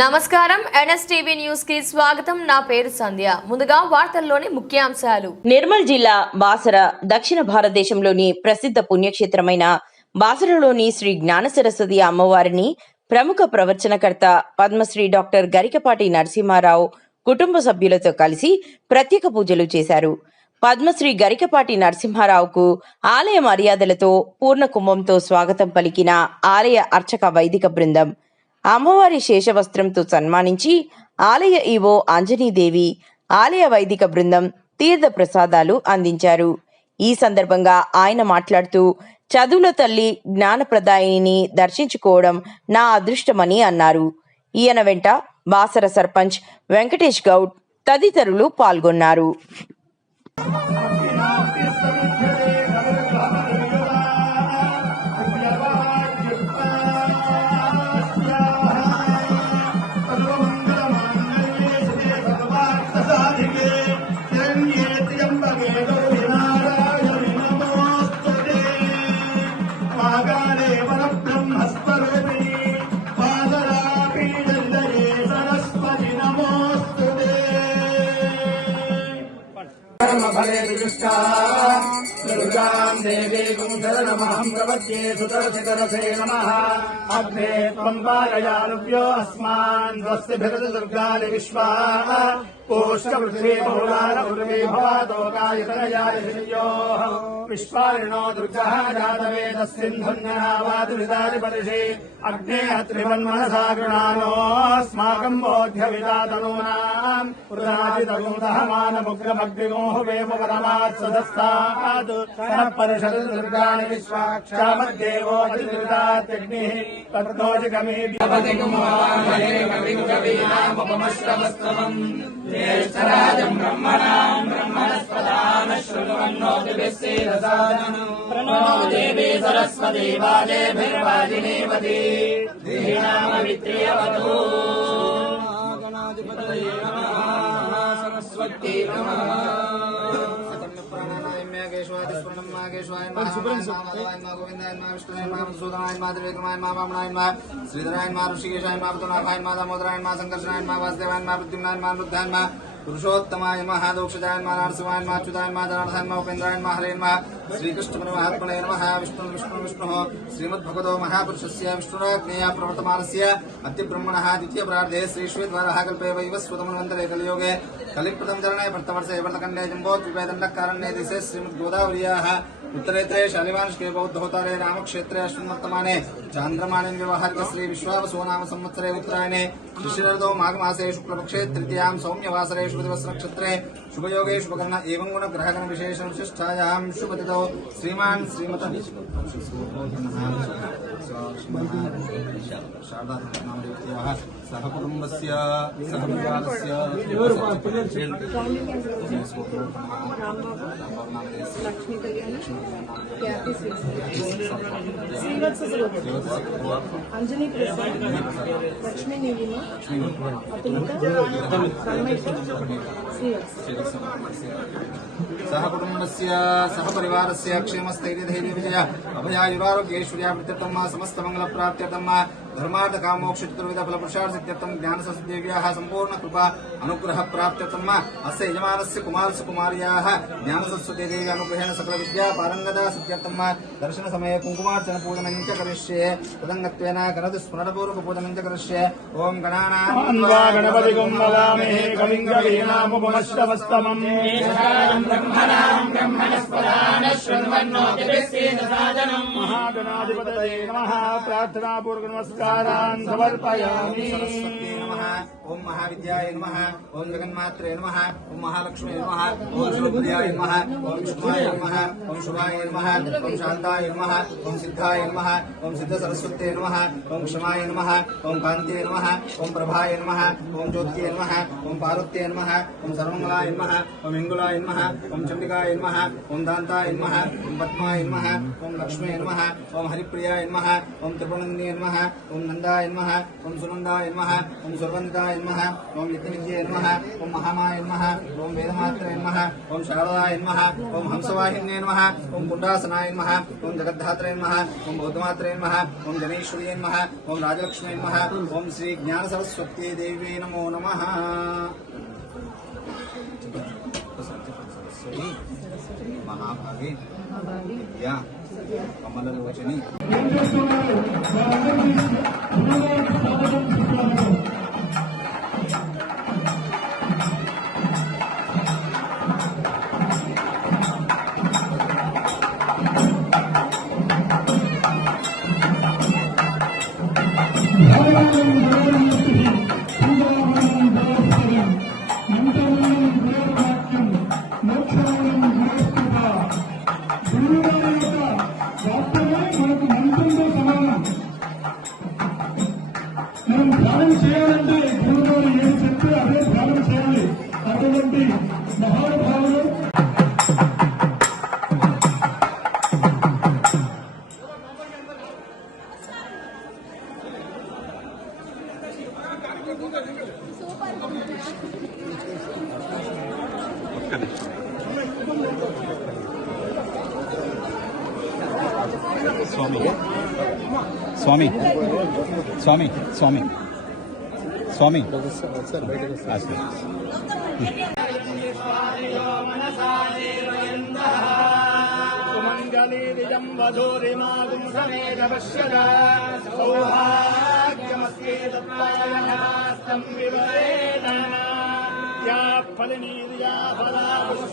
నమస్కారం NSTV news కి స్వాగతం. నా పేరు సంధ్య. ముందుగా వార్తల్లోని ముఖ్యాంశాలు. నిర్మల్ జిల్లా బాసర దక్షిణ భారతదేశంలోని ప్రసిద్ధ పుణ్యక్షేత్రమైన బాసరలోని శ్రీ జ్ఞాన సరస్వతి అమ్మవారిని ప్రముఖ ప్రవచనకర్త పద్మశ్రీ డాక్టర్ గరికపాటి నరసింహారావు కుటుంబ సభ్యులతో కలిసి ప్రత్యేక పూజలు చేశారు. పద్మశ్రీ గరికపాటి నరసింహారావుకు ఆలయ మర్యాదలతో పూర్ణ కుంభంతో స్వాగతం పలికిన ఆలయ అర్చక వైదిక బృందం అమ్మవారి శేషవస్త్రంతో సన్మానించి ఆలయ ఈవో ఆంజనీదేవి, ఆలయ వైదిక బృందం తీర్థ ప్రసాదాలు అందించారు. ఈ సందర్భంగా ఆయన మాట్లాడుతూ, చదువుల తల్లి జ్ఞానప్రదాయిని దర్శించుకోవడం నా అదృష్టమని అన్నారు. ఈయన వెంట బాసర సర్పంచ్ వెంకటేష్ గౌడ్ తదితరులు పాల్గొన్నారు. दुर्गां देवीं शरणमहं प्रपद्ये सुतरसितरसे नमः। अग्ने त्वं पारयानुभ्यो अस्मान् स्वस्तिभिरति दुर्गानि विश्वाः पोष्टपृथ्वी बहुलानपूर्वी भवातोकायतनयाय श्रियोः विश्वारिणो दुर्गः जातवेदस्सिन्धुन्यः वातुरिदानि परिषि अग्ने त्रिवन्मनसा गृणानोऽस्माकं बोध्यविदातनूनाम् वृदादितगुदहमानमुग्रमग्निमोह वेव परमात्सदस्तात् सनः परिषदि दुर्गाणि विश्वाक्षामद्देवो अधिकृतात्यग्निः तत्तोजिकमीनामुपमश्रवस्तमम् ज्येष्ठराजम् ब्रह्मणाम् ब्रह्मणस्पदानः शृण्वन्नोतिभिस्सेदसादनम् प्रणो देवी सरस्वती वाजेभिर्वाजिनीवती धीनामवित्रियवतु गणाधिपतये नमः सरस्वती नमः पुरुषोत्तमाय महादोक्षजाय नारसिंहाय अच्युताय जनार्दनाय उपेन्द्राय हरेय श्रीकृष्ण परमात्मने नमः। विष्णु विष्णु विष्णुः श्रीमद्भगवतो महापुरुषस्य विष्णुराज्ञया प्रवर्तमानस्य अद्यब्रह्मणः द्वितीय प्रार्धे श्रीश्वेतवारः कल्पे वैवस्वतमन्वन्तरे कलियुगे कलिप्रथम चरणे भर्तवर्षे वर्तकण्डे जम्बोद्विपेदण्डकारण्ये दिशे श्रीमद्गोदावर्याः उत्तरेत्रे शालिवांशके बौद्धोत्तरे रामक्षेत्रे अश्विनवर्तमाने चान्द्रमाणे व्यवहारिक श्री विश्वावसो नाम संवत्सरे उत्तरायणे शिशिरर्धो माघमासे शुक्लपक्षे तृतीयां सौम्यवासरे शुभदिवस नक्षत्रे शुभयोगे शुभकर्ण एवं गुण ग्रहगण विशेष विशिष्टायां शुभतिथौ श्रीमान् श्रीमतः शारदानामदेवत्याः सह कुटुम्बस्य सह परिवारस्य अंजनी प्रसाद लक्ष्मी नीलिमा सह कुटुम्बस्य सह परिवारस्य क्षेमस्थैर्यधैर्य विजय अभयायुरारोग्यैश्वर्यावृत्त्यर्थं समस्त मंगल प्राप्त्यर्थं धर्मार्थ कामोक्ष चतुर्विध फल पुरुषार्थ सिद्ध्यर्थं ज्ञान सरस्वतीदेव्याः संपूर्ण कृपा अनुग्रह प्राप्त्यर्थं अस्य यजमानस्य कुमारस्य कुमार्याः ज्ञान सरस्वती देवी अनुग्रहेण सकल विद्या पारंगता सिद्ध्यर्थं दर्शन समये कुंकुमार्चन पूजनं च करिष्ये तदंगत्वेन गणपति स्मरणपूर्वक पूजनं च करिष्ये ओम गणानां गणपतिं वदामहे कविं कवीनामुपमश्रवस्तमम् ब्रह्मणां ब्रह्मणस्पदानः शृण्वन्नोतिभिस्सेदसादनम् महागणाधिपतये नमः। प्रार्थना पूर्वक नमस्कारान् समर्पयामि। सरस्वती नमः। ओम महाविद्याय नमः। ओम जगन्मात्रे नमः। ओम महालक्ष्मी नमः। ओम शिवप्रियाय नमः। ओम विष्णुवाय नमः। ओम शुभाय नमः। ओम शांताय नमः। ओम सिद्धाय नमः। ओम सिद्ध सरस्वती नमः। ओम क्षमाय नमः। ओम कांतिये नमः। ओम प्रभाय नमः। ओम ज्योतिये नमः। ओम पार्वत्ये नमः। ओम सर्वमंगलाय नमः। ओम हिंगुलाय नमः। ओम चंडिकाय नमः। ओम दान्ताय नमः। नमः ओम पद्माय नमः ओम लक्ष्मी नमः ओम हरिप्रियाय नमः ओम त्रिपुरनंदिने नमः ओम नंदाय नमः ओम सुनंदाय नमः ओम सुरवंदिताय नमः ओम नित्यनित्ये नमः ओम महामाय नमः ओम वेदमात्रे नमः ओम शारदाय नमः ओम हंसवाहिन्ये नमः ओम कुंडासनाय नमः ओम जगद्धात्रे नमः ओम बौद्धमात्रे नमः ओम गणेश्वर्ये नमः ओम राजलक्ष्मी नमः ओम श्री ज्ञान सरस्वती देवी नमो नमः। महाभागे या कमललोचनी మనం ధ్యానం చేయాలంటే గురుగారు ఏం చెప్తే అదే ధ్యానం చేయాలి. అటువంటి మహానుభావులు स्वामी स्वामी स्वामी स्वामी स्वामी सुमंगली विजम वधूरिमागुं समेत पश्यता सौभाग्यमस्ते तत्त्वायनास्तं विवरेण या फलनीर्या फला